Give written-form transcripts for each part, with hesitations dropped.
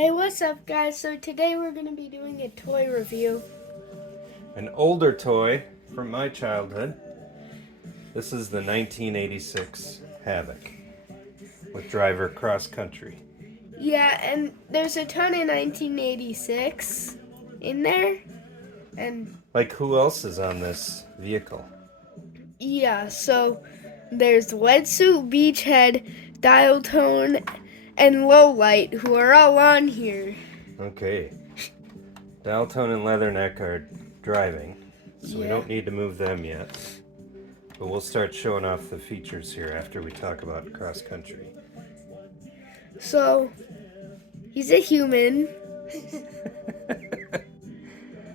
Hey, what's up, guys? So today we're going to be doing a toy review. An older toy from my childhood. This is the 1986 Havoc with driver cross country. Yeah, and there's a ton of 1986 in there. And Like, who else is on this vehicle? yeah, so there's Wetsuit, Beachhead, Dial Tone, and Low Light, who are all on here. Okay. Dial Tone and Leatherneck are driving, so we don't need to move them yet. But we'll start showing off the features here after we talk about cross country. So, he's a human.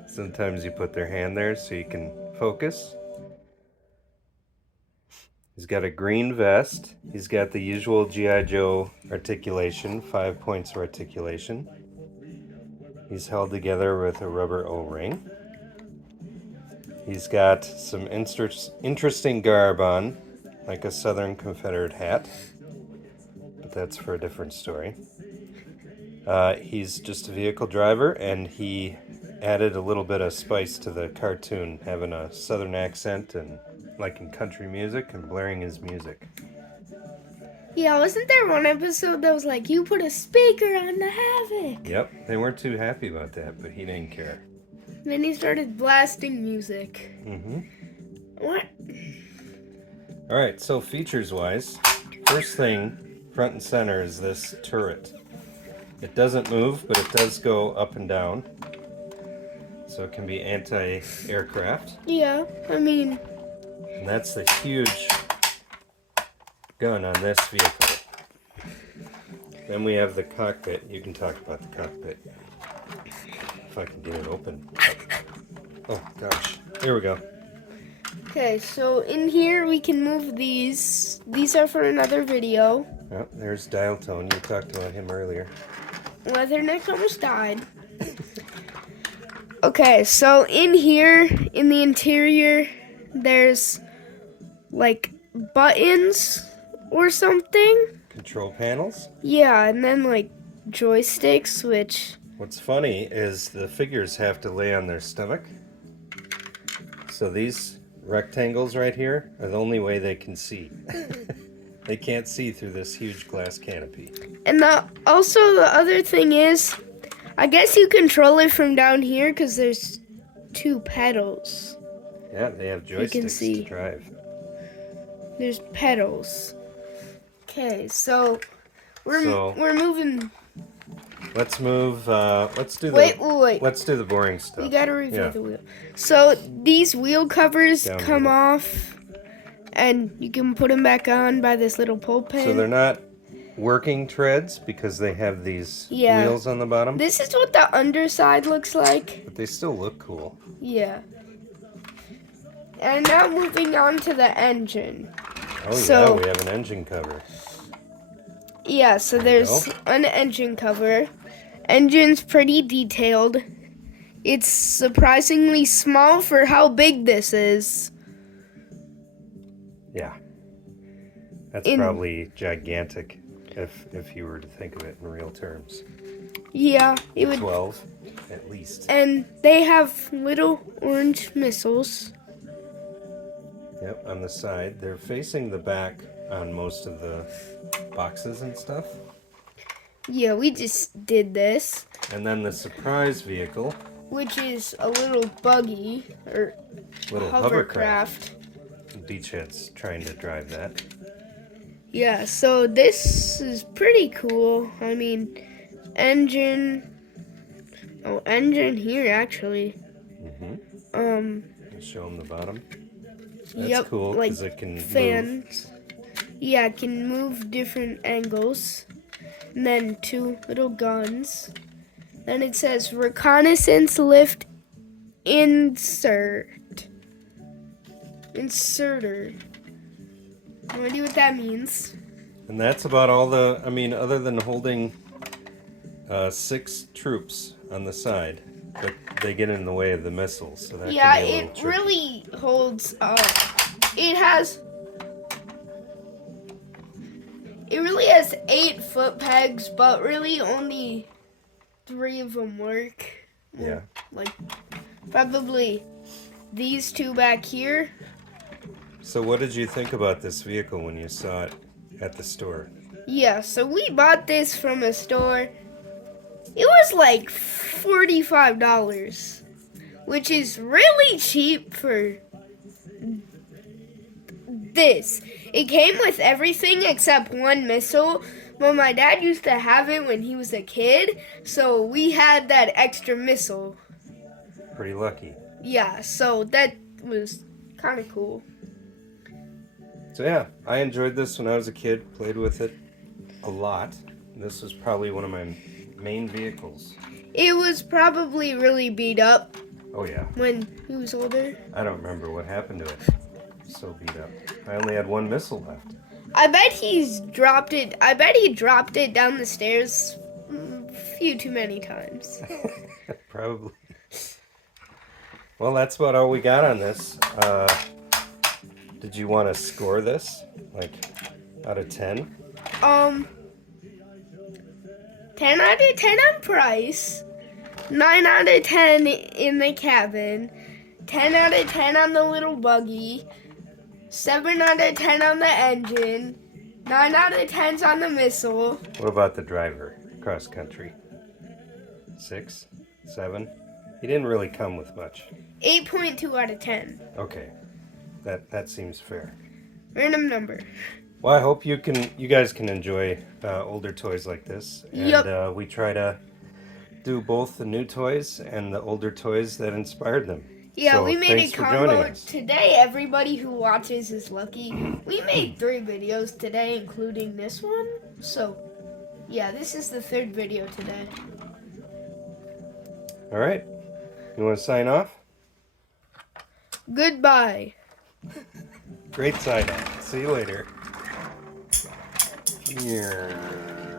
Sometimes you put their hand there so you can focus. He's got a green vest. He's got the usual G.I. Joe articulation, 5 points of articulation. He's held together with a rubber O-ring. He's got some interesting garb on, like a Southern Confederate hat. But that's for a different story. He's just a vehicle driver, and he added a little bit of spice to the cartoon, having a Southern accent and liking country music and blaring his music. Yeah, wasn't there one episode that was like, you put a speaker on the Havoc? Yep, they weren't too happy about that, but he didn't care. Then he started blasting music. What? Alright, so features-wise, first thing, front and center, is this turret. It doesn't move, but it does go up and down. So it can be anti-aircraft. Yeah, I mean... And that's the huge gun on this vehicle. Then we have the cockpit. You can talk about the cockpit. If I can get it open. Oh gosh, here we go. Okay, so in here we can move these. These are for another video. Oh, there's Dial Tone. You talked about him earlier. Leatherneck almost died. Okay, so in here, in the interior, there's like buttons or something. Control panels. Yeah, and then like joysticks, which... What's funny is the figures have to lay on their stomach. So these rectangles right here are the only way they can see. They can't see through this huge glass canopy. And also the other thing is, I guess you control it from down here because there's two pedals. Yeah, they have joysticks to drive. There's pedals. Okay, so we're moving. Let's move. Let's do the. Wait. Let's do the boring stuff. We gotta review the wheel. So these wheel covers come off, and you can put them back on by this little pull pin. So they're not working treads because they have these wheels on the bottom. This is what the underside looks like. But they still look cool. Yeah. And now moving on to the engine. Oh yeah, we have an engine cover. Yeah, so there's an engine cover. Engine's pretty detailed. It's surprisingly small for how big this is. Yeah. That's probably gigantic if you were to think of it in real terms. Yeah, it would. 12 at least. And they have little orange missiles. Yep, on the side. They're facing the back on most of the boxes and stuff. Yeah, we just did this. And then the surprise vehicle, which is a little buggy or little hovercraft. Beachhead's trying to drive that. Yeah, so this is pretty cool. I mean, engine here actually. Show them the bottom. That's cool because it can fans. move. Yeah, it can move different angles. And then two little guns. Then it says reconnaissance lift inserter. No idea what that means. And that's about all the, I mean, other than holding 6 troops on the side, but they get in the way of the missiles. So that can be a little tricky. Really holds up. It really has 8 foot pegs, but really only 3 of them work. Yeah. Like, probably these 2 back here. So what did you think about this vehicle when you saw it at the store? Yeah, so we bought this from a store. It was like $45, which is really cheap for this. It came with everything except one missile. Well, my dad used to have it when he was a kid, so we had that extra missile. Pretty lucky. Yeah, so that was kind of cool. So yeah, I enjoyed this when I was a kid, played with it a lot. This was probably one of my main vehicles. It was probably really beat up Oh yeah. when he was older. I don't remember what happened to it. So beat up. I only had one missile left. I bet he dropped it down the stairs a few too many times. Probably. Well, that's about all we got on this. Did you want to score this? Like, out of 10? 10 out of 10 on price, 9 out of 10 in the cabin, 10 out of 10 on the little buggy, 7 out of 10 on the engine, 9 out of 10's on the missile. What about the driver? Cross country? 6? 7? He didn't really come with much. 8.2 out of 10. Okay. That seems fair. Random number. Well, I hope you guys can enjoy older toys like this. And Yep. We try to do both the new toys and the older toys that inspired them. Yeah, So, we made thanks a for joining combo us. today. Everybody who watches is lucky. We made 3 videos today, including this one. So, yeah, this is the 3rd video today. All right. You want to sign off? Goodbye. Great sign off. See you later. Yeah.